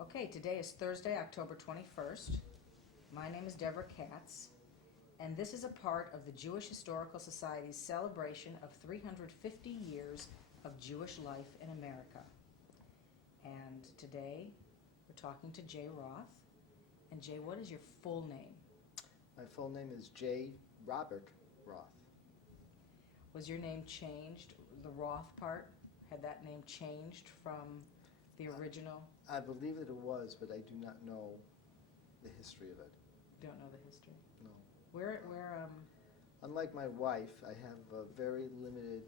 Okay, today is Thursday, October 21st. My name is Deborah Katz, and this is a part of the Jewish Historical Society's celebration of 350 years of Jewish life in America. And today, we're talking to Jay Roth. And Jay, what is your full name? My full name is J. Robert Roth. Was your name changed, the Roth part? Had that name changed from the original? I believe that it was, but I do not know the history of it. Don't know the history. No. Where Unlike my wife, I have a very limited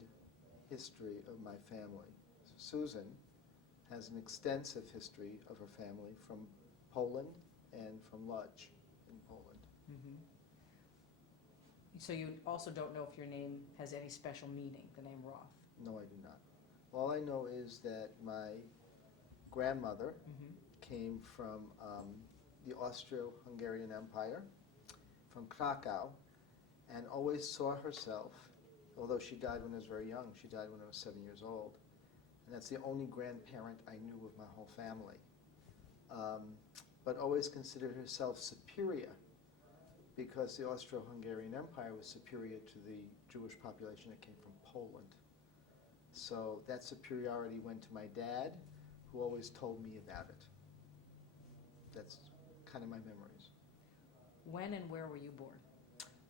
history of my family. Susan has an extensive history of her family from Poland and from Lodz in Poland. Mm-hmm. So you also don't know if your name has any special meaning, the name Roth? No, I do not. All I know is that my grandmother came from the Austro-Hungarian Empire, from Krakow, and always saw herself, although she died when I was very young, she died when I was 7 years old, and that's the only grandparent I knew of my whole family, but always considered herself superior because the Austro-Hungarian Empire was superior to the Jewish population that came from Poland. So that superiority went to my dad, who always told me about it. That's kind of my memories. When and where were you born?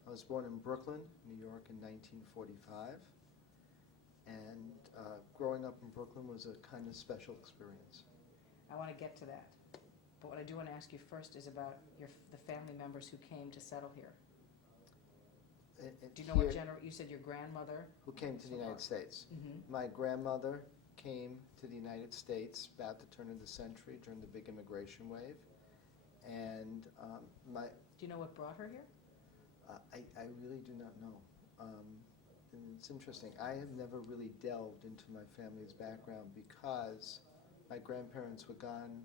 I was born in Brooklyn, New York in 1945, and growing up in Brooklyn was a kind of special experience. I want to get to that. But what I do want to ask you first is about the family members who came to settle here. Do you know what you said your grandmother? Who came to the United States. Mm-hmm. My grandmother came to the United States about the turn of the century during the big immigration wave. And Do you know what brought her here? I really do not know. And it's interesting. I have never really delved into my family's background because my grandparents were gone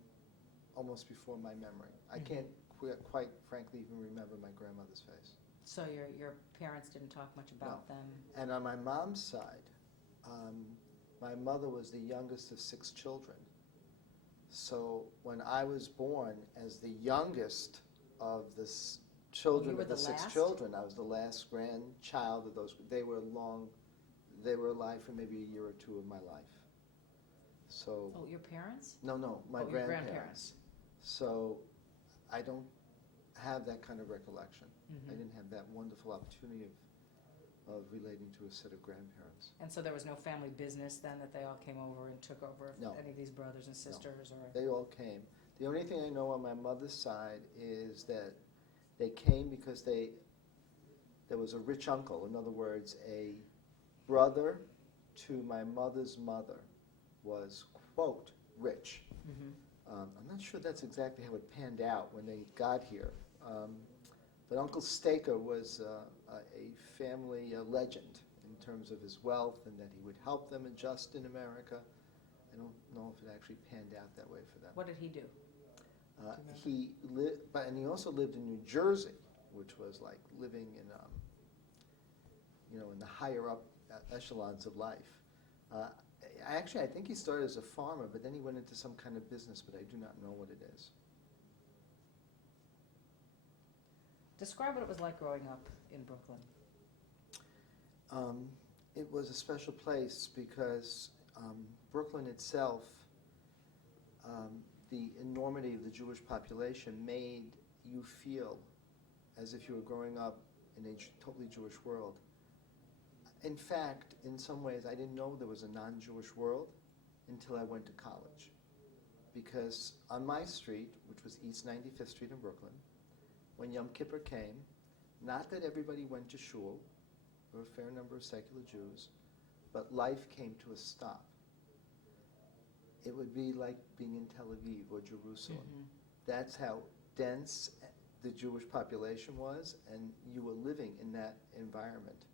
almost before my memory. I can't quite frankly even remember my grandmother's face. So your parents didn't talk much about them? And on my mom's side, my mother was the youngest of 6 children. So when I was born as the youngest of the children of the 6 children, I was the last grandchild of those. They were alive for maybe a year or 2 of my life. So. Oh, your parents? No, my your grandparents. So I don't have that kind of recollection. Mm-hmm. I didn't have that wonderful opportunity of relating to a set of grandparents. And so there was no family business then that they all came over and took over? No. Any of these brothers and sisters? No. Or They all came. The only thing I know on my mother's side is that they came because there was a rich uncle. In other words, a brother to my mother's mother was, quote, rich. Mm-hmm. I'm not sure that's exactly how it panned out when they got here. But Uncle Staker was a family legend in terms of his wealth and that he would help them adjust in America. I don't know if it actually panned out that way for them. What did he do? He lived, and he also lived in New Jersey, which was like living in the higher up echelons of life. I think he started as a farmer, but then he went into some kind of business, but I do not know what it is. Describe what it was like growing up in Brooklyn. It was a special place because Brooklyn itself, the enormity of the Jewish population made you feel as if you were growing up in a totally Jewish world. In fact, in some ways, I didn't know there was a non-Jewish world until I went to college. Because on my street, which was East 95th Street in Brooklyn, when Yom Kippur came, not that everybody went to shul, there were a fair number of secular Jews, but life came to a stop. It would be like being in Tel Aviv or Jerusalem. Mm-hmm. That's how dense the Jewish population was, and you were living in that environment.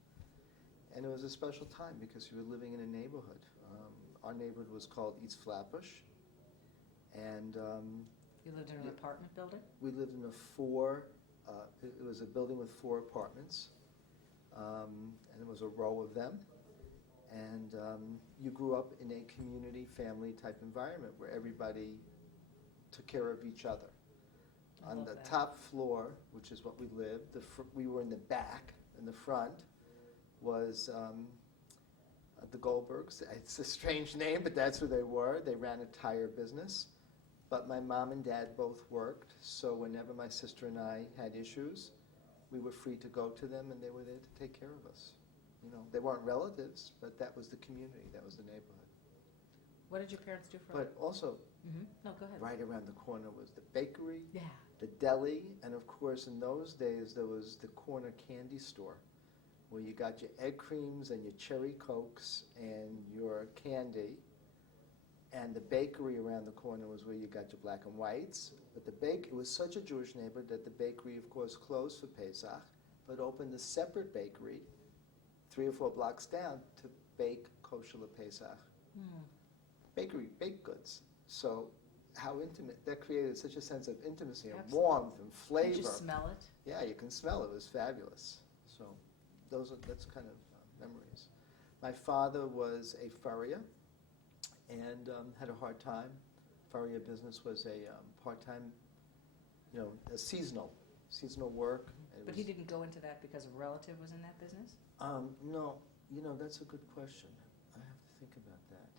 And it was a special time because you were living in a neighborhood. Our neighborhood was called East Flatbush. And you lived in an apartment building? We lived in it was a building with 4 apartments. And there was a row of them. And you grew up in a community, family type environment where everybody took care of each other. I On love the that. top floor, which is what we lived, we were in the back. In the front was the Goldbergs. It's a strange name, but that's who they were. They ran a tire business. But my mom and dad both worked, so whenever my sister and I had issues, we were free to go to them, and they were there to take care of us. You know, they weren't relatives, but that was the community, that was the neighborhood. What did your parents do for? But also, No, go ahead. right around the corner was the bakery, Yeah. the deli, and of course, in those days, there was the corner candy store, where you got your egg creams and your cherry cokes and your candy. And the bakery around the corner was where you got your black and whites. But it was such a Jewish neighborhood that the bakery, of course, closed for Pesach, but opened a separate bakery 3 or 4 blocks down to bake kosher Pesach. Bakery, baked goods. So how intimate, that created such a sense of intimacy and Absolutely. warmth and flavor. Did you smell it? Yeah, you can smell it. It was fabulous. So that's kind of memories. My father was a furrier and had a hard time. Furrier business was a part-time, a seasonal work. But he didn't go into that because a relative was in that business? No, that's a good question. I have to think about that.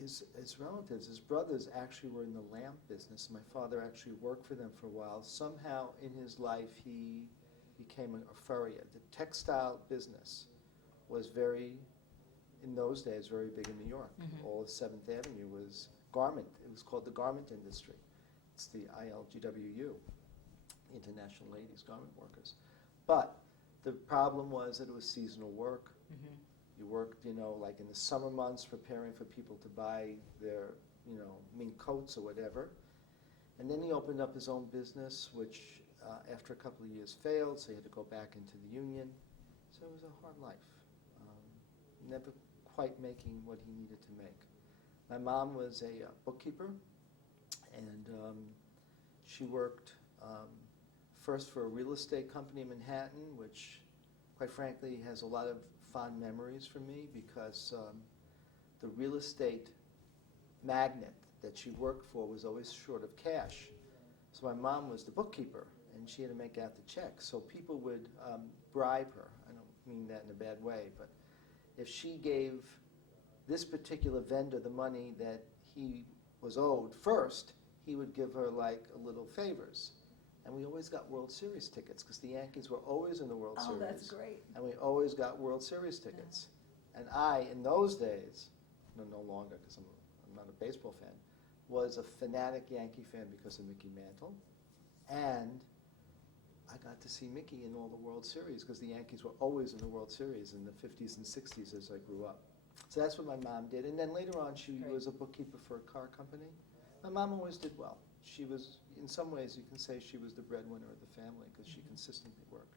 His relatives, his brothers actually were in the lamp business. My father actually worked for them for a while. Somehow in his life he became a furrier. The textile business was in those days, very big in New York. All of 7th Avenue was garment. It was called the garment industry. It's the ILGWU, International Ladies Garment Workers. But the problem was that it was seasonal work. You worked, like in the summer months, preparing for people to buy their, mink coats or whatever. And then he opened up his own business, which after a couple of years failed, so he had to go back into the union. So it was a hard life. Never quite making what he needed to make. My mom was a bookkeeper, and she worked first for a real estate company in Manhattan, which, quite frankly, has a lot of fond memories for me because the real estate magnate that she worked for was always short of cash. So my mom was the bookkeeper, and she had to make out the checks. So people would bribe her. I don't mean that in a bad way, but if she gave this particular vendor the money that he was owed first, he would give her like a little favors. And we always got World Series tickets because the Yankees were always in the World Series. Oh, that's great. And we always got World Series tickets. And I, in those days, no longer because I'm not a baseball fan, was a fanatic Yankee fan because of Mickey Mantle. And I got to see Mickey in all the World Series because the Yankees were always in the World Series in the 50s and 60s as I grew up. So that's what my mom did. And then later on, she Great. was a bookkeeper for a car company. My mom always did well. She was, in some ways, you can say she was the breadwinner of the family because she consistently worked.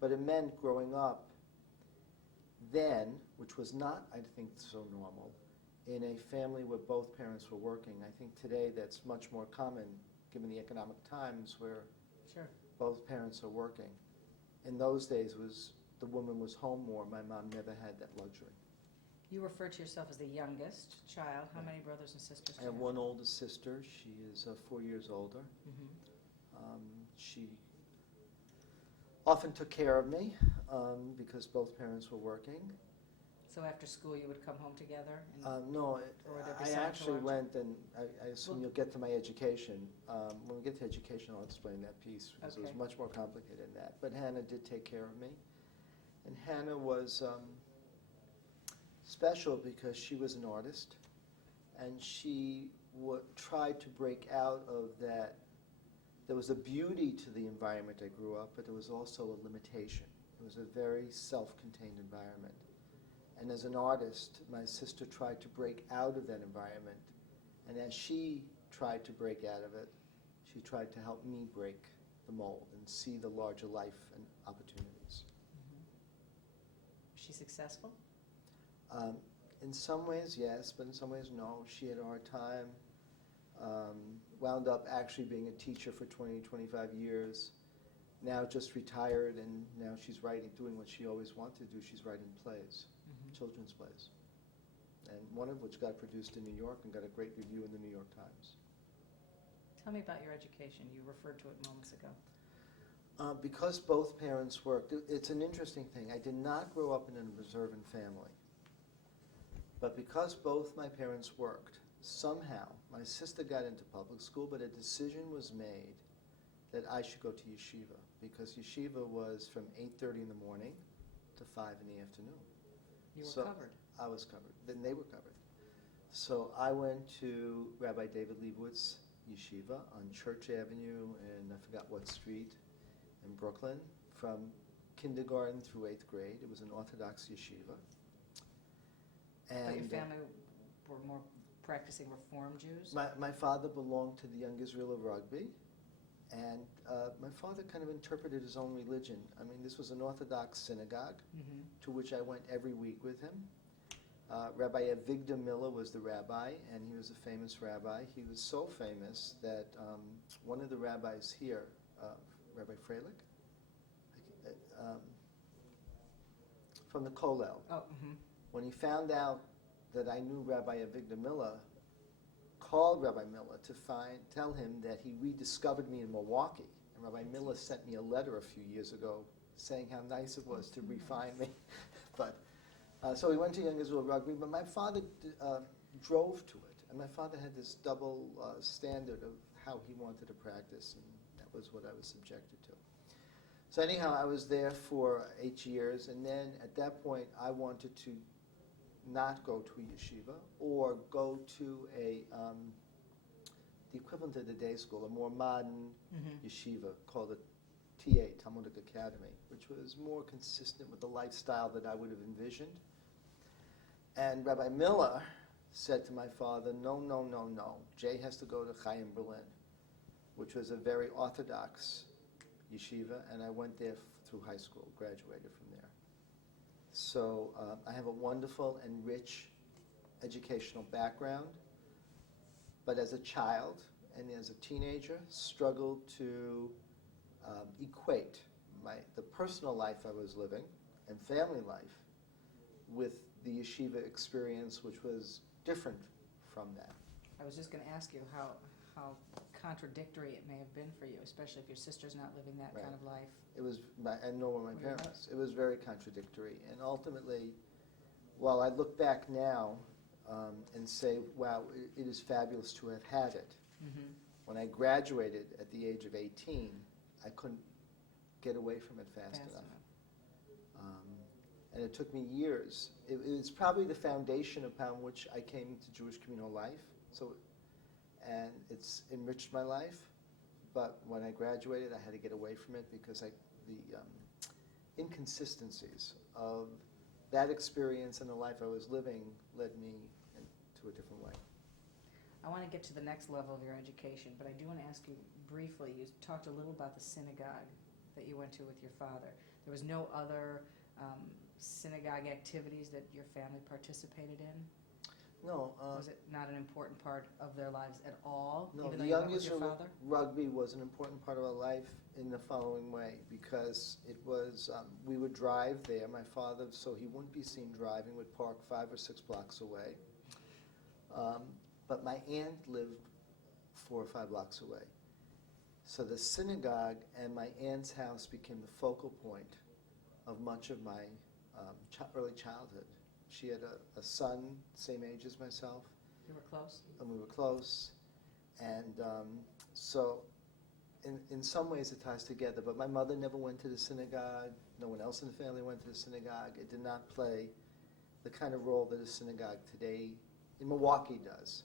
But it meant growing up then, which was not, I think, so normal, in a family where both parents were working. I think today that's much more common given the economic times where Sure. both parents are working. In those days, the woman was home more. My mom never had that luxury. You refer to yourself as the youngest child. How Right. many brothers and sisters? I have one older sister. She is 4 years older. She often took care of me because both parents were working. So after school, you would come home together? No, Or would there be I some actually to went, and I assume Well- you'll get to my education. When we get to education, I'll explain that piece because it was Okay. much more complicated than that. But Hannah did take care of me. And Hannah was special because she was an artist, and she tried to break out of that. There was a beauty to the environment I grew up, but there was also a limitation. It was a very self-contained environment. And as an artist, my sister tried to break out of that environment. And as she tried to break out of it, she tried to help me break the mold and see the larger life and opportunities. Was she successful? In some ways, yes, but in some ways, no. She had a hard time. Wound up actually being a teacher for 20, 25 years. Now just retired, and now she's doing what she always wanted to do. She's writing plays, children's plays. and one of which got produced in New York and got a great review in the New York Times. Tell me about your education. You referred to it moments ago. Because both parents worked, it's an interesting thing. I did not grow up in an observant family. But because both my parents worked, somehow my sister got into public school, but a decision was made that I should go to yeshiva, because yeshiva was from 8:30 in the morning to 5 in the afternoon. You were So covered. I was covered. Then they were covered. So I went to Rabbi David Leibowitz Yeshiva on Church Avenue and I forgot what street in Brooklyn from kindergarten through 8th grade. It was an Orthodox yeshiva. But your family were more practicing Reform Jews? My father belonged to the Young Israel of Rugby, and my father kind of interpreted his own religion. I mean, this was an Orthodox synagogue to which I went every week with him. Rabbi Avigdor Miller was the rabbi, and he was a famous rabbi. He was so famous that one of the rabbis here, Rabbi Freilich, from the Kollel, when he found out that I knew Rabbi Avigdor Miller, called Rabbi Miller to tell him that he rediscovered me in Milwaukee. And Rabbi Miller sent me a letter a few years ago saying how nice it was to re-find me. But so we went to Young Israel Rugby, but my father drove to it. And my father had this double standard of how he wanted to practice, and that was what I was subjected to. So anyhow, I was there for 8 years, and then at that point, I wanted to not go to a yeshiva or go to the equivalent of the day school, a more modern yeshiva called a TA, Talmudic Academy, which was more consistent with the lifestyle that I would have envisioned. And Rabbi Miller said to my father, no, no, no, no. Jay has to go to Chaim Berlin, which was a very Orthodox yeshiva, and I went there through high school, graduated from there. So I have a wonderful and rich educational background, but as a child and as a teenager, struggled to equate the personal life I was living and family life with the yeshiva experience, which was different from that. I was just going to ask you how contradictory it may have been for you, especially if your sister's not living that kind of life. It was, and nor were my parents. It was very contradictory. And ultimately, while I look back now and say, wow, it is fabulous to have had it, when I graduated at the age of 18, I couldn't get away from it fast enough. And it took me years. It's probably the foundation upon which I came to Jewish communal life. And it's enriched my life. But when I graduated, I had to get away from it because the inconsistencies of that experience and the life I was living led me into a different way. I want to get to the next level of your education, but I do want to ask you briefly, you talked a little about the synagogue that you went to with your father. There was no other synagogue activities that your family participated in? No. Was it not an important part of their lives at all, No, even the though you went Young with your Israel father? Rugby was an important part of our life in the following way, because it was, we would drive there. My father, so he wouldn't be seen driving, would park 5 or 6 blocks away. But my aunt lived 4 or 5 blocks away. So the synagogue and my aunt's house became the focal point of much of my early childhood. She had a son, same age as myself. You were close? And we were close. And so in some ways it ties together. But my mother never went to the synagogue. No one else in the family went to the synagogue. It did not play the kind of role that a synagogue today in Milwaukee does.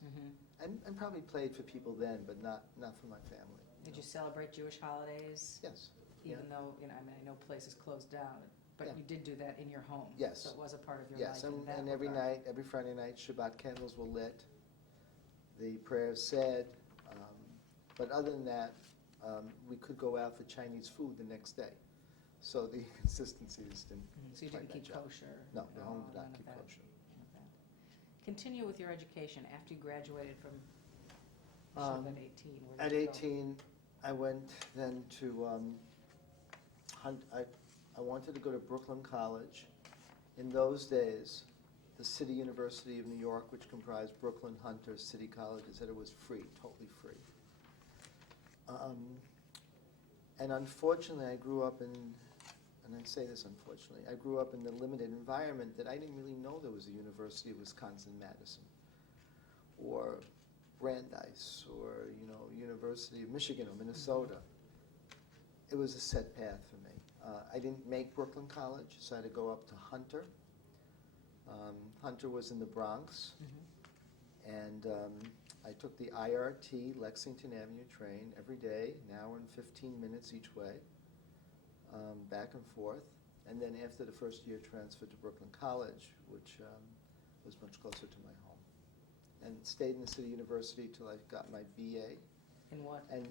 And probably played for people then, but not for my family. Did you celebrate Jewish holidays? Yes. Even though, I know places closed down, but you did do that in your home. Yes. So it was a part of your Yes, life. and every night, every Friday night, Shabbat candles were lit. The prayers said. But other than that, we could go out for Chinese food the next day. So the consistencies didn't. So you didn't keep kosher? No, the home did not none of keep that. kosher. None of that. Continue with your education after you graduated from yeshiva at 18. Where At did you go? 18, I went then to I wanted to go to Brooklyn College. In those days, the City University of New York, which comprised Brooklyn, Hunter, City Colleges, that it was free, totally free. And unfortunately, I grew up in, and I say this unfortunately, I grew up in the limited environment that I didn't really know there was a University of Wisconsin-Madison, or Brandeis, or University of Michigan or Minnesota. It was a set path for me. I didn't make Brooklyn College, so I had to go up to Hunter. Hunter was in the Bronx, and I took the IRT Lexington Avenue train every day, an hour and 15 minutes each way, back and forth. And then after the first year, transferred to Brooklyn College, which was much closer to my home. And stayed in the City University till I got my BA. In what? And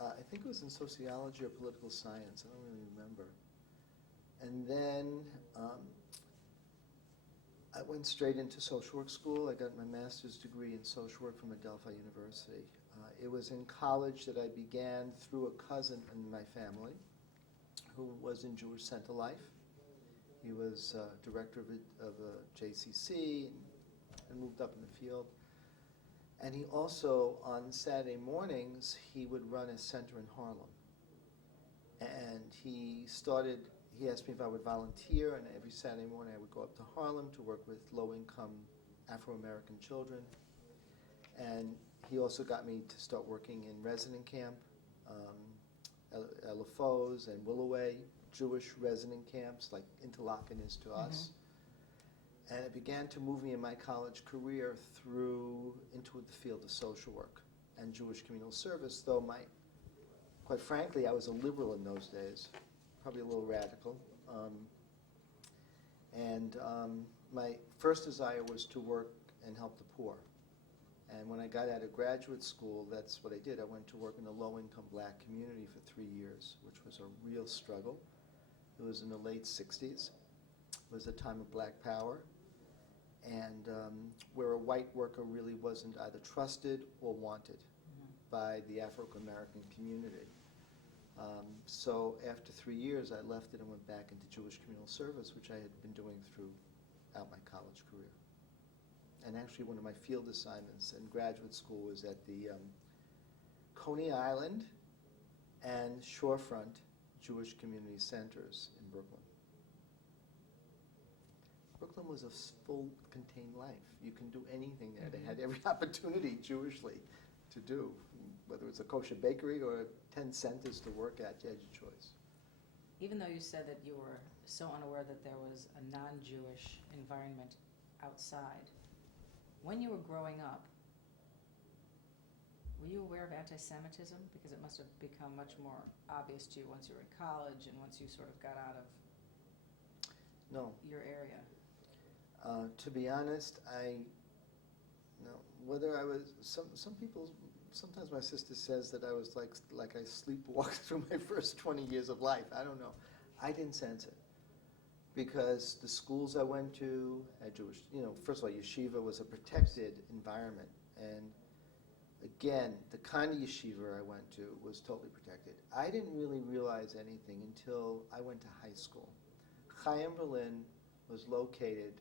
I think it was in sociology or political science. I don't really remember. And then I went straight into social work school. I got my master's degree in social work from Adelphi University. It was in college that I began through a cousin in my family who was in Jewish Center Life. He was director of a JCC and moved up in the field. And he also, on Saturday mornings, he would run a center in Harlem. And he asked me if I would volunteer, and every Saturday morning I would go up to Harlem to work with low-income Afro-American children. And he also got me to start working in resident camp, LFOs and Willoway, Jewish resident camps, like Interlochen is to us. And it began to move me in my college career into the field of social work and Jewish communal service, though quite frankly, I was a liberal in those days, probably a little radical. My first desire was to work and help the poor. And when I got out of graduate school, that's what I did. I went to work in a low-income black community for 3 years, which was a real struggle. It was in the late 60s. It was a time of black power, and where a white worker really wasn't either trusted or wanted by the Afro-American community. So after 3 years, I left it and went back into Jewish communal service, which I had been doing throughout my college career. And actually, one of my field assignments in graduate school was at the Coney Island and Shorefront Jewish Community Centers in Brooklyn. Brooklyn was a full contained life. You can do anything there. They had every opportunity Jewishly to do, whether it's a kosher bakery or 10 centers to work at, you had your choice. Even though you said that you were so unaware that there was a non-Jewish environment outside, when you were growing up, were you aware of anti-Semitism? Because it must have become much more obvious to you once you were in college and once you sort of got out of your area. To be honest, whether I was, some people, sometimes my sister says that I was like I sleepwalked through my first 20 years of life. I don't know. I didn't sense it. Because the schools I went to had Jewish, first of all, yeshiva was a protected environment. And again, the kind of yeshiva I went to was totally protected. I didn't really realize anything until I went to high school. Chaim Berlin was located,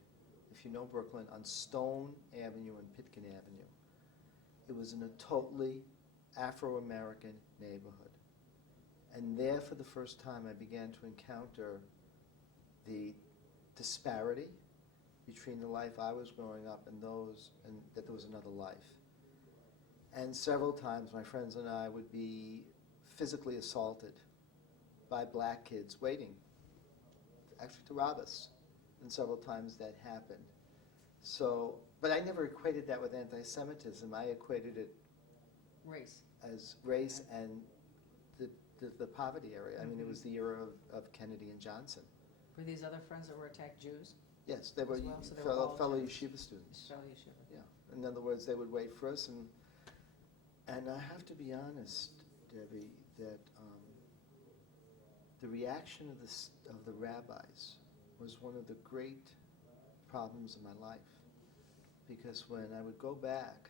if you know Brooklyn, on Stone Avenue and Pitkin Avenue. It was in a totally Afro-American neighborhood. And there, for the first time, I began to encounter the disparity between the life I was growing up and that there was another life. And several times my friends and I would be physically assaulted by black kids waiting, actually to rob us. And several times that happened. So, but I never equated that with anti-Semitism. I equated it as race and the poverty area. I mean, it was the era of Kennedy and Johnson. Were these other friends that were attacked Jews? Yes, they were, well? So they were fellow yeshiva students. Fellow yeshiva. Yeah. In other words, they would wait for us, and I have to be honest, Debbie, that the reaction of the rabbis was one of the great problems of my life, because when I would go back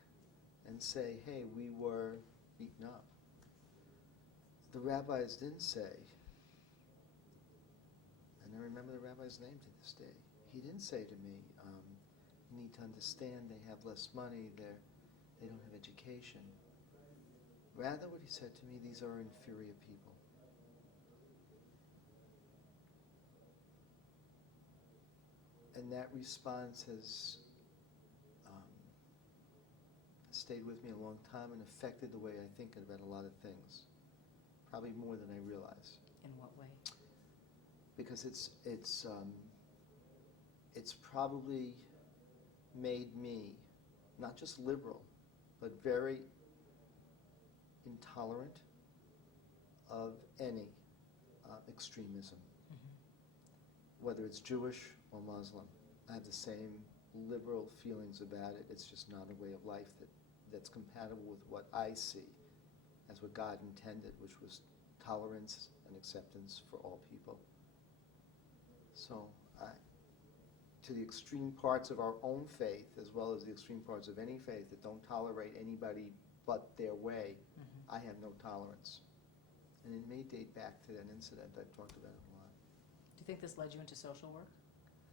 and say, "Hey, we were beaten up," the rabbis didn't say. And I remember the rabbi's name to this day. He didn't say to me, need to understand they have less money, they don't have education. Rather, what he said to me, these are inferior people. And that response has stayed with me a long time and affected the way I think about a lot of things, probably more than I realize. In what way? Because it's probably made me not just liberal, but very intolerant of any extremism, whether it's Jewish or Muslim. I have the same liberal feelings about it. It's just not a way of life that's compatible with what I see as what God intended, which was tolerance and acceptance for all people. So to the extreme parts of our own faith, as well as the extreme parts of any faith that don't tolerate anybody but their way, I have no tolerance. And it may date back to that incident. I've talked about it a lot. Do you think this led you into social work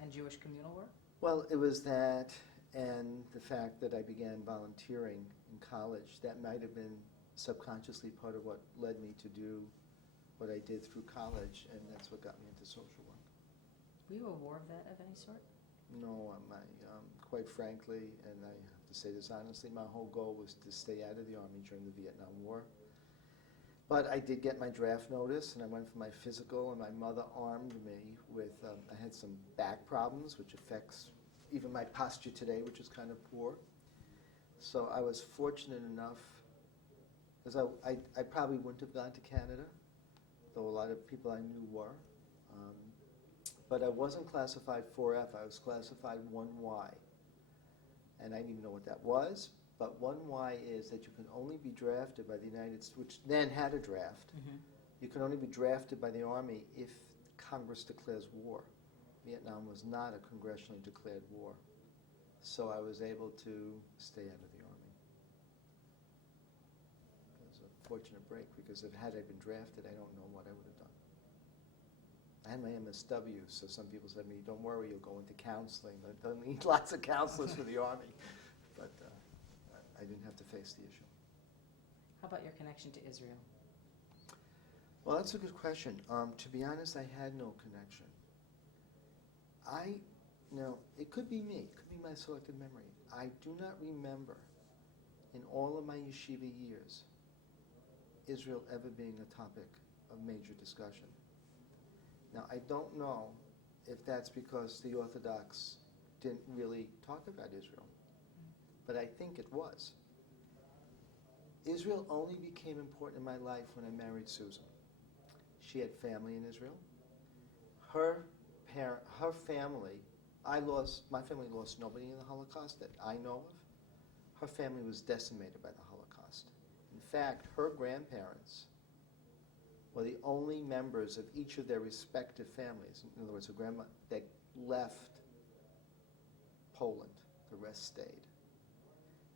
and Jewish communal work? Well, it was that and the fact that I began volunteering in college. That might have been subconsciously part of what led me to do what I did through college, and that's what got me into social work. Were you a war vet of any sort? No, quite frankly, and I have to say this honestly, my whole goal was to stay out of the Army during the Vietnam War. But I did get my draft notice, and I went for my physical, and my mother armed me with, I had some back problems, which affects even my posture today, which is kind of poor. So I was fortunate enough, because I probably wouldn't have gone to Canada, though a lot of people I knew were. But I wasn't classified 4F, I was classified 1Y. And I didn't even know what that was, but 1Y is that you can only be drafted by the United States, which then had a draft. You can only be drafted by the Army if Congress declares war. Vietnam was not a congressionally declared war. So I was able to stay out of the Army. It was a fortunate break, because had I been drafted, I don't know what I would have done. I had my MSW, so some people said to me, don't worry, you'll go into counseling. I don't need lots of counselors for the Army. But I didn't have to face the issue. How about your connection to Israel? Well, that's a good question. To be honest, I had no connection. It could be me. It could be my selective memory. I do not remember in all of my yeshiva years Israel ever being a topic of major discussion. Now, I don't know if that's because the Orthodox didn't really talk about Israel, but I think it was. Israel only became important in my life when I married Susan. She had family in Israel. Her family, my family lost nobody in the Holocaust that I know of. Her family was decimated by the Holocaust. In fact, her grandparents were the only members of each of their respective families. In other words, her grandma, that left Poland. The rest stayed.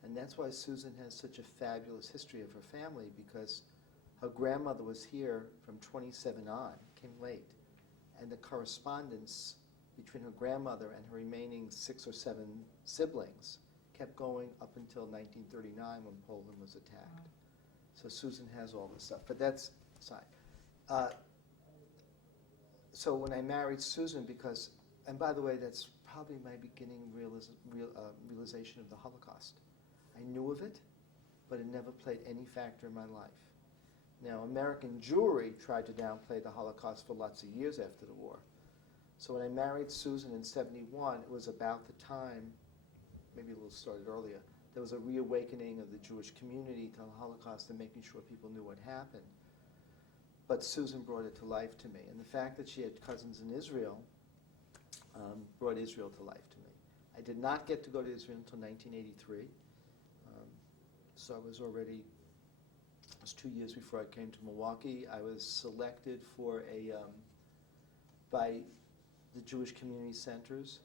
And that's why Susan has such a fabulous history of her family, because her grandmother was here from 27 on, came late. And the correspondence between her grandmother and her remaining 6 or 7 siblings kept going up until 1939 when Poland was attacked. So Susan has all this stuff, but that's aside. So when I married Susan, and by the way, that's probably my beginning realization of the Holocaust. I knew of it, but it never played any factor in my life. Now, American Jewry tried to downplay the Holocaust for lots of years after the war. So when I married Susan in '71, it was about the time, maybe a little started earlier, there was a reawakening of the Jewish community to the Holocaust and making sure people knew what happened. But Susan brought it to life to me. And the fact that she had cousins in Israel brought Israel to life to me. I did not get to go to Israel until 1983. So I was already, it was 2 years before I came to Milwaukee. I was selected for by the Jewish community centers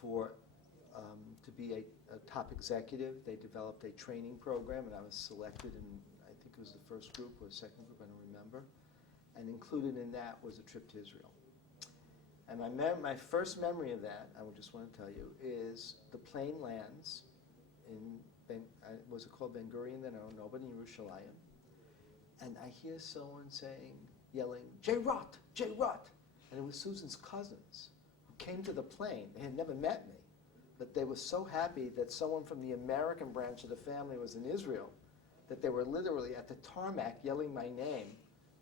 to be a top executive. They developed a training program, and I was selected in, I think it was the first group or the second group, I don't remember. And included in that was a trip to Israel. And my first memory of that, I would just want to tell you, is the plane lands in, was it called Ben Gurion then? I don't know, but in Yerushalayim. And I hear someone yelling, J. Roth, J. Roth. And it was Susan's cousins who came to the plane. They had never met me, but they were so happy that someone from the American branch of the family was in Israel that they were literally at the tarmac yelling my name,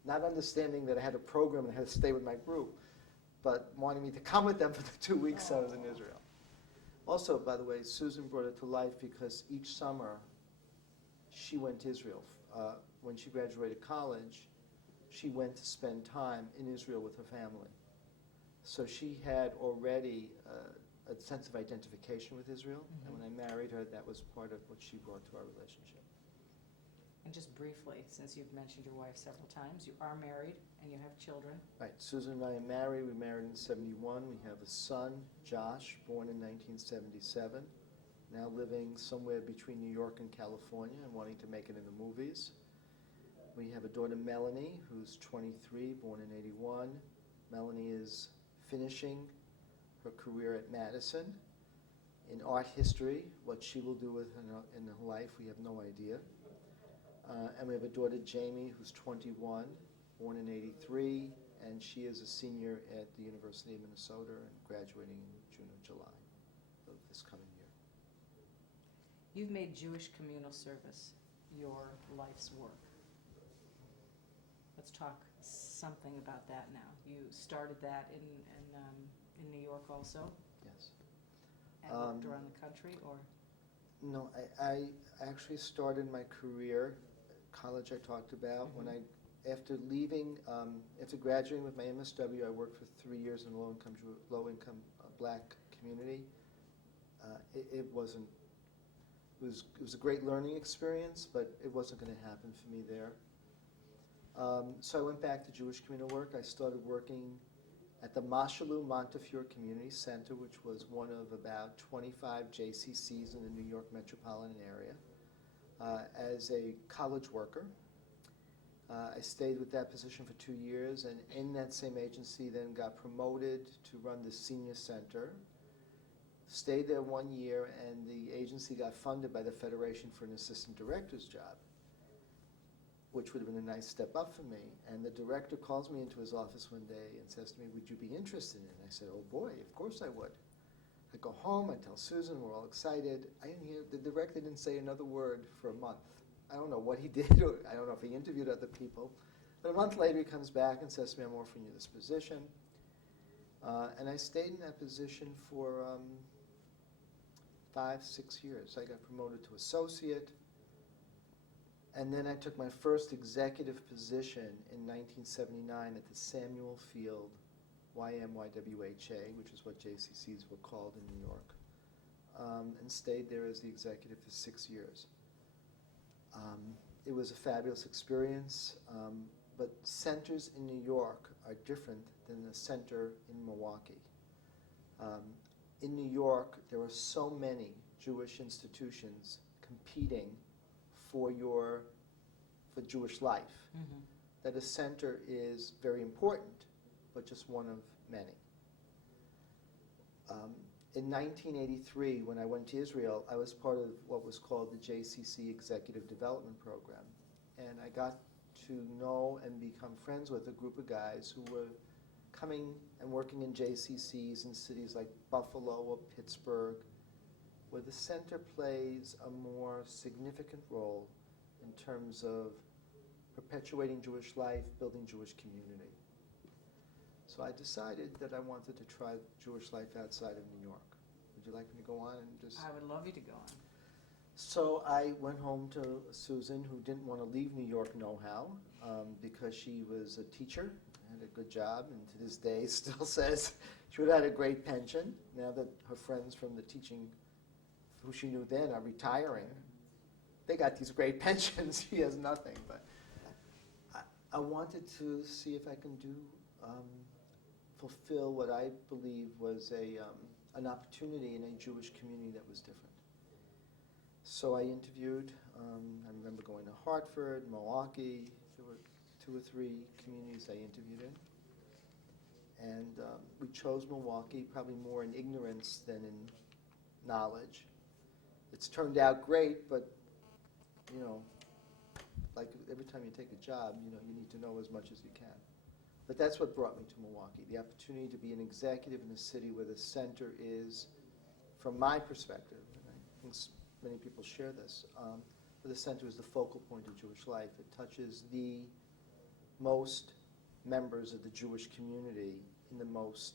not understanding that I had a program and I had to stay with my group, but wanting me to come with them for the 2 weeks I was in Israel. Also, by the way, Susan brought it to life because each summer she went to Israel. When she graduated college, she went to spend time in Israel with her family. So she had already a sense of identification with Israel, and when I married her, that was part of what she brought to our relationship. And just briefly, since you've mentioned your wife several times, you are married and you have children. Right, Susan and I are married. We married in '71. We have a son, Josh, born in 1977, now living somewhere between New York and California and wanting to make it in the movies. We have a daughter, Melanie, who's 23, born in '81. Melanie is finishing her career at Madison in art history. What she will do with in her life, we have no idea. And we have a daughter, Jamie, who's 21, born in '83, and she is a senior at the University of Minnesota and graduating in June or July of this coming year. You've made Jewish communal service your life's work. Let's talk something about that now. You started that in New York also? Yes. And looked around the country, or? No, I actually started my career, college I talked about, when after leaving, after graduating with my MSW, I worked for 3 years in low-income black community. It was a great learning experience, but it wasn't going to happen for me there. So I went back to Jewish communal work. I started working at the Mashalu Montefiore Community Center, which was one of about 25 JCCs in the New York metropolitan area, as a college worker. I stayed with that position for 2 years, and in that same agency then got promoted to run the senior center. Stayed there 1 year, and the agency got funded by the Federation for an assistant director's job, which would have been a nice step up for me. And the director calls me into his office one day and says to me, "Would you be interested in it?" And I said, "Oh boy, of course I would." I go home, I tell Susan, we're all excited. The director didn't say another word for a month. I don't know what he did, or I don't know if he interviewed other people. But a month later he comes back and says to me, "I'm offering you this position." And I stayed in that position for 5, 6 years. I got promoted to associate. And then I took my first executive position in 1979 at the Samuel Field YMYWHA, which is what JCCs were called in New York, and stayed there as the executive for 6 years. It was a fabulous experience, but centers in New York are different than the center in Milwaukee. In New York, there are so many Jewish institutions competing for Jewish life, that a center is very important, but just one of many. In 1983, when I went to Israel, I was part of what was called the JCC Executive Development Program, and I got to know and become friends with a group of guys who were coming and working in JCCs in cities like Buffalo or Pittsburgh, where the center plays a more significant role in terms of perpetuating Jewish life, building Jewish community. So I decided that I wanted to try Jewish life outside of New York. Would you like me to go on and just... I would love you to go on. So I went home to Susan, who didn't want to leave New York know-how, because she was a teacher, had a good job, and to this day still says she would have had a great pension. Now that her friends from the teaching, who she knew then, are retiring, they got these great pensions. She has nothing. But I wanted to see if I can fulfill what I believe was an opportunity in a Jewish community that was different. So I interviewed. I remember going to Hartford, Milwaukee. There were 2 or 3 communities I interviewed in. And we chose Milwaukee probably more in ignorance than in knowledge. It's turned out great, but, you know, like every time you take a job, you know, you need to know as much as you can. But that's what brought me to Milwaukee, the opportunity to be an executive in a city where the center is, from my perspective, and I think many people share this, where the center is the focal point of Jewish life. It touches the most members of the Jewish community in the most,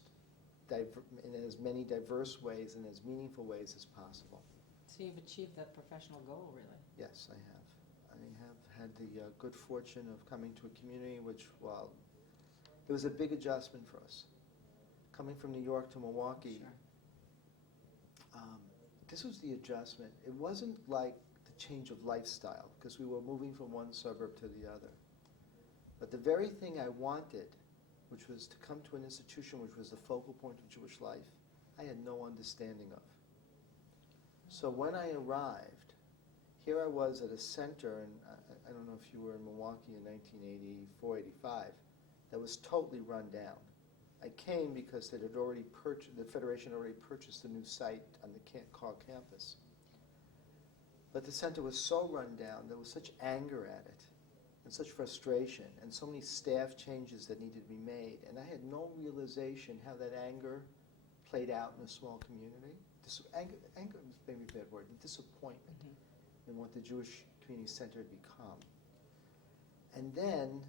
in as many diverse ways and as meaningful ways as possible. So you've achieved that professional goal, really? Yes, I have. I have had the good fortune of coming to a community which, while it was a big adjustment for us. Coming from New York to Milwaukee, Sure. This was the adjustment. It wasn't like the change of lifestyle, because we were moving from one suburb to the other. But the very thing I wanted, which was to come to an institution which was the focal point of Jewish life, I had no understanding of. So when I arrived, here I was at a center, and I don't know if you were in Milwaukee in 1984, 85, that was totally run down. I came because it had already the Federation had already purchased a new site on the Carl campus. But the center was so run down, there was such anger at it, and such frustration, and so many staff changes that needed to be made, and I had no realization how that anger played out in a small community. Anger is maybe a bad word, the disappointment in what the Jewish Community Center had become. And then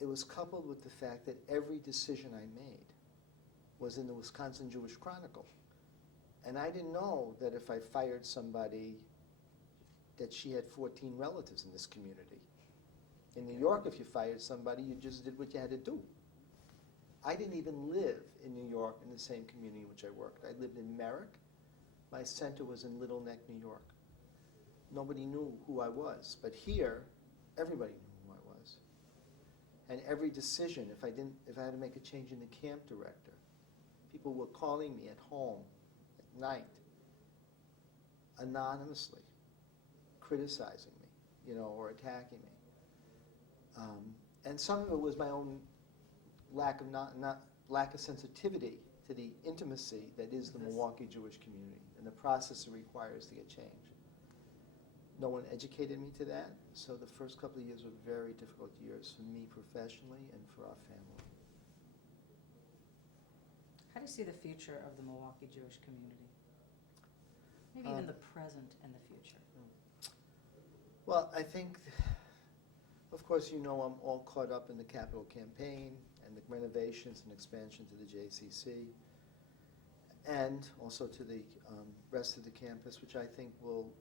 it was coupled with the fact that every decision I made was in the Wisconsin Jewish Chronicle. And I didn't know that if I fired somebody, that she had 14 relatives in this community. In New York, if you fired somebody, you just did what you had to do. I didn't even live in New York in the same community in which I worked. I lived in Merrick. My center was in Little Neck, New York. Nobody knew who I was. But here, everybody knew who I was. And every decision, if I had to make a change in the camp director, people were calling me at home at night, anonymously, criticizing me, you know, or attacking me. And some of it was my own lack of sensitivity to the intimacy that is the Milwaukee Jewish community and the process it requires to get change. No one educated me to that, so the first couple of years were very difficult years for me professionally and for our family. How do you see the future of the Milwaukee Jewish community? Maybe even the present and the future. Well, I think, of course, you know, I'm all caught up in the capital campaign and the renovations and expansion to the JCC, and also to the rest of the campus, which I think will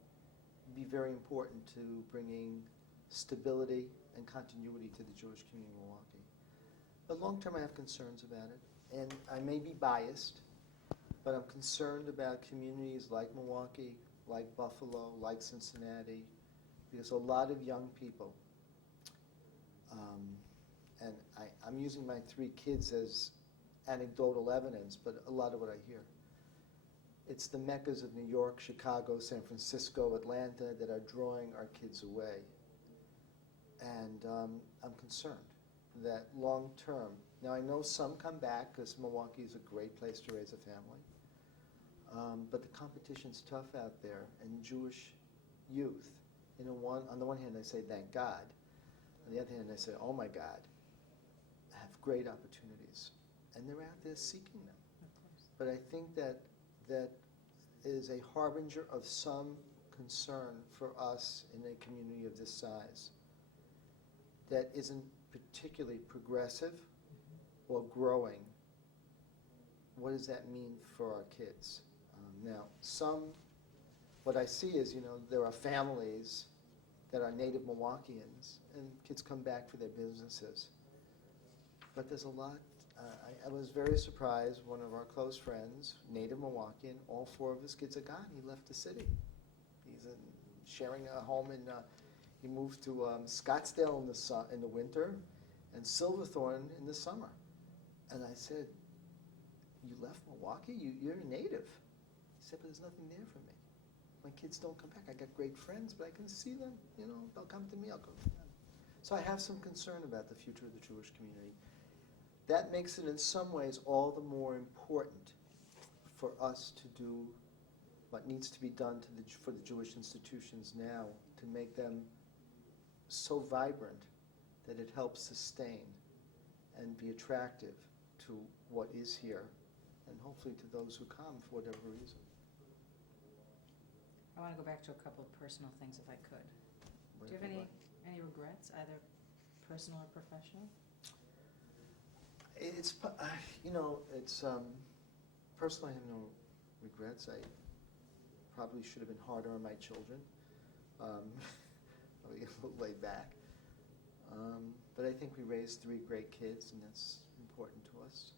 be very important to bringing stability and continuity to the Jewish community in Milwaukee. But long term, I have concerns about it, and I may be biased, but I'm concerned about communities like Milwaukee, like Buffalo, like Cincinnati, because a lot of young people, and I'm using my 3 kids as anecdotal evidence, but a lot of what I hear. It's the meccas of New York, Chicago, San Francisco, Atlanta that are drawing our kids away. And I'm concerned that long term, now I know some come back because Milwaukee is a great place to raise a family, but the competition's tough out there, and Jewish youth, on the one hand I say thank God, on the other hand I say oh my God, have great opportunities, and they're out there seeking them. But I think that is a harbinger of some concern for us in a community of this size that isn't particularly progressive or growing. What does that mean for our kids? Now, what I see is, you know, there are families that are native Milwaukeeans, and kids come back for their businesses. But there's a lot. I was very surprised. One of our close friends, native Milwaukeean, all 4 of his kids are gone. He left the city. He's sharing a home in. He moved to Scottsdale in the winter, and Silverthorne in the summer. And I said, "You left Milwaukee? You're a native." He said, "But there's nothing there for me. My kids don't come back. I got great friends, but I can see them. You know, they'll come to me. I'll go to them." So I have some concern about the future of the Jewish community. that makes it in some ways all the more important for us to do what needs to be done for the Jewish institutions now to make them so vibrant that it helps sustain and be attractive to what is here, and hopefully to those who come for whatever reason. I want to go back to a couple of personal things if I could. Do you have any regrets, either personal or professional? It's personally I have no regrets. I probably should have been harder on my children. Probably a little laid back. But I think we raised 3 great kids, and that's important to us.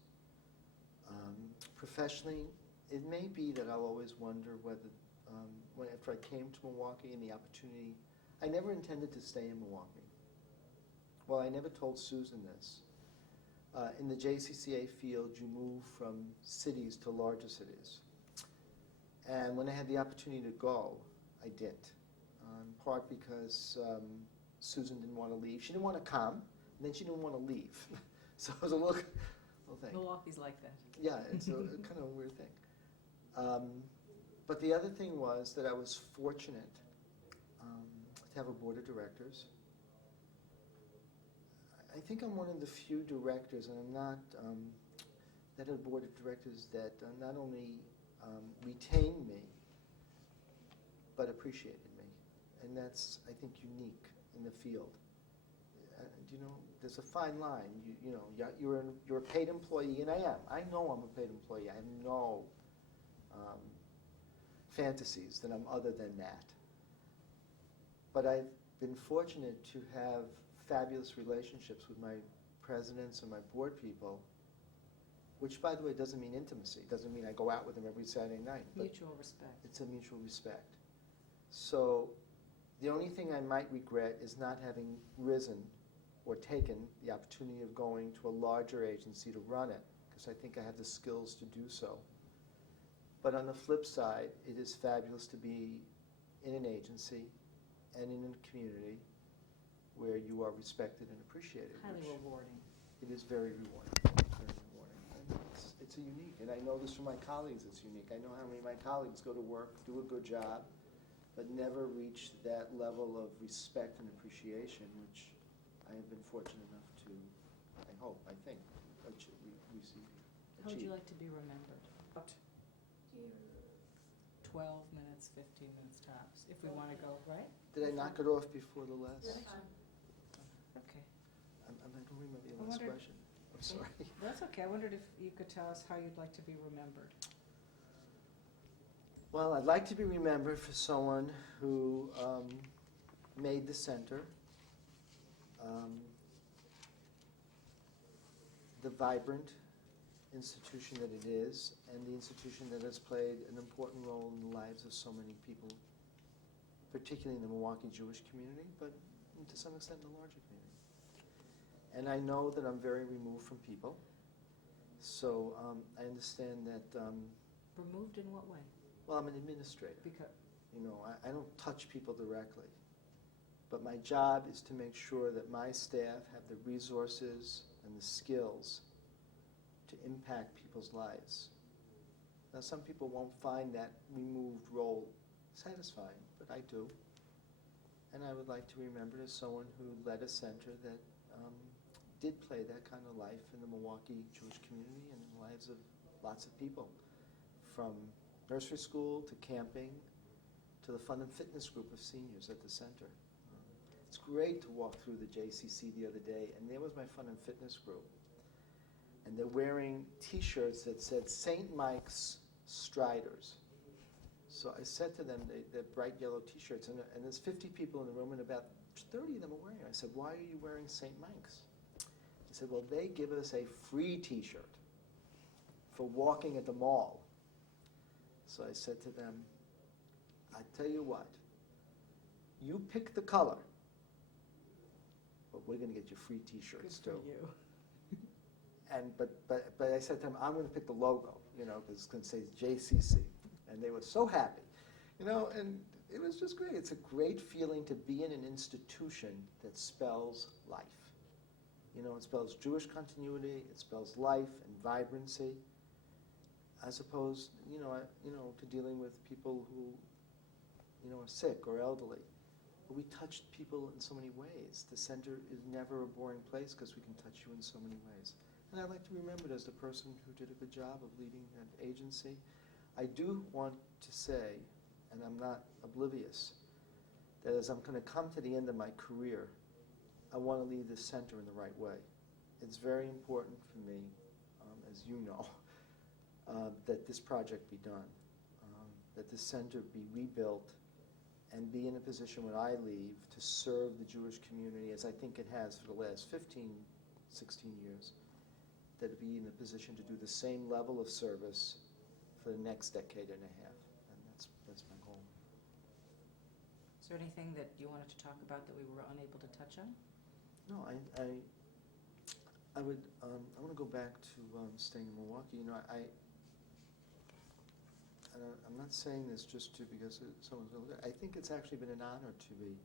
Professionally, it may be that I'll always wonder whether, after I came to Milwaukee and the opportunity, I never intended to stay in Milwaukee. Well, I never told Susan this. In the JCCA field, you move from cities to larger cities. And when I had the opportunity to go, I did. In part because Susan didn't want to leave. She didn't want to come, and then she didn't want to leave. So it was a little thing. Milwaukee's like that. Yeah, it's a kind of a weird thing. But the other thing was that I was fortunate to have a board of directors. I think I'm one of the few directors, and I'm not, that are board of directors that not only retained me, but appreciated me. And that's, I think, unique in the field. There's a fine line. You're a paid employee, and I am. I know I'm a paid employee. I have no fantasies that I'm other than that. But I've been fortunate to have fabulous relationships with my presidents and my board people, which, by the way, doesn't mean intimacy. It doesn't mean I go out with them every Saturday night. Mutual respect. It's a mutual respect. So the only thing I might regret is not having risen or taken the opportunity of going to a larger agency to run it, because I think I have the skills to do so. But on the flip side, it is fabulous to be in an agency and in a community where you are respected and appreciated. Highly rewarding. It is very rewarding. Very rewarding. And it's a unique, and I know this from my colleagues, it's unique. I know how many of my colleagues go to work, do a good job, but never reach that level of respect and appreciation, which I have been fortunate enough to, I think, receive. How would you like to be remembered? About 12 minutes, 15 minutes tops, if we want to go, right? Did I knock it off before the last? Okay. I don't remember the I last wondered- question. I'm sorry. That's okay. I wondered if you could tell us how you'd like to be remembered. Well, I'd like to be remembered for someone who made the center the vibrant institution that it is, and the institution that has played an important role in the lives of so many people, particularly in the Milwaukee Jewish community, but to some extent in the larger community. And I know that I'm very removed from people, so I understand that, Removed in what way? well, I'm an administrator. Because I don't touch people directly. But my job is to make sure that my staff have the resources and the skills to impact people's lives. Now, some people won't find that removed role satisfying, but I do. And I would like to be remembered as someone who led a center that did play that kind of life in the Milwaukee Jewish community and in the lives of lots of people, from nursery school to camping to the fun and fitness group of seniors at the center. It's great to walk through the JCC the other day, and there was my fun and fitness group. And they're wearing T-shirts that said St. Mike's Striders. So I said to them, they're bright yellow T-shirts, and there's 50 people in the room, and about 30 of them are wearing it. I said, why are you wearing St. Mike's? He said, well, they give us a free T-shirt for walking at the mall. So I said to them, I tell you what, you pick the color, but we're going to get you free T-shirts too. Good for you. But I said to them, I'm going to pick the logo, because it's going to say JCC, and they were so happy, and it was just great. It's a great feeling to be in an institution that spells life. You know, it spells Jewish continuity, it spells life and vibrancy, as opposed, to dealing with people who, are sick or elderly. But we touched people in so many ways. The center is never a boring place because we can touch you in so many ways. And I'd like to be remembered as the person who did a good job of leading that agency. I do want to say, and I'm not oblivious, that as I'm going to come to the end of my career, I want to leave this center in the right way. It's very important for me, as you know, that this project be done, that this center be rebuilt and be in a position when I leave to serve the Jewish community, as I think it has for the last 15, 16 years, that it be in a position to do the same level of service for the next decade and a half. And that's my goal. Is there anything that you wanted to talk about that we were unable to touch on? No, I want to go back to staying in Milwaukee. I'm not saying this just because someone's going to look. I think it's actually been an honor to be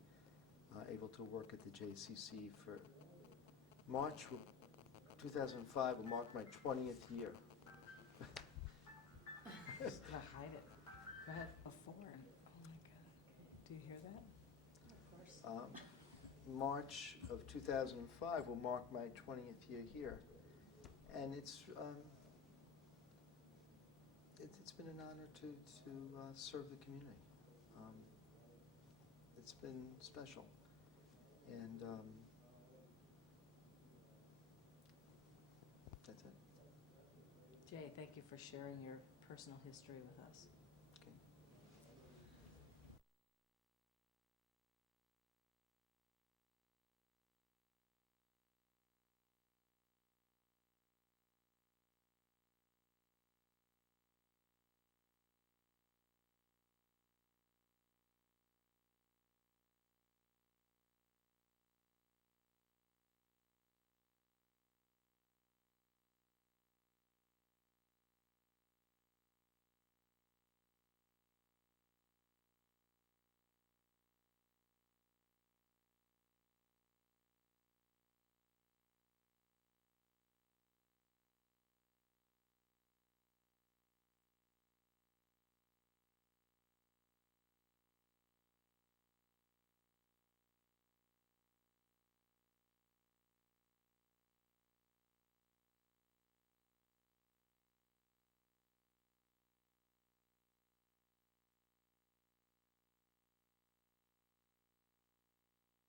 able to work at the JCC for March 2005 will mark my 20th year. Just gonna hide it. Go ahead. A foreign. Oh my God. Do you hear that? Of course. March of 2005 will mark my 20th year here, and it's been an honor to serve the community. It's been special, and that's it. Jay, thank you for sharing your personal history with us.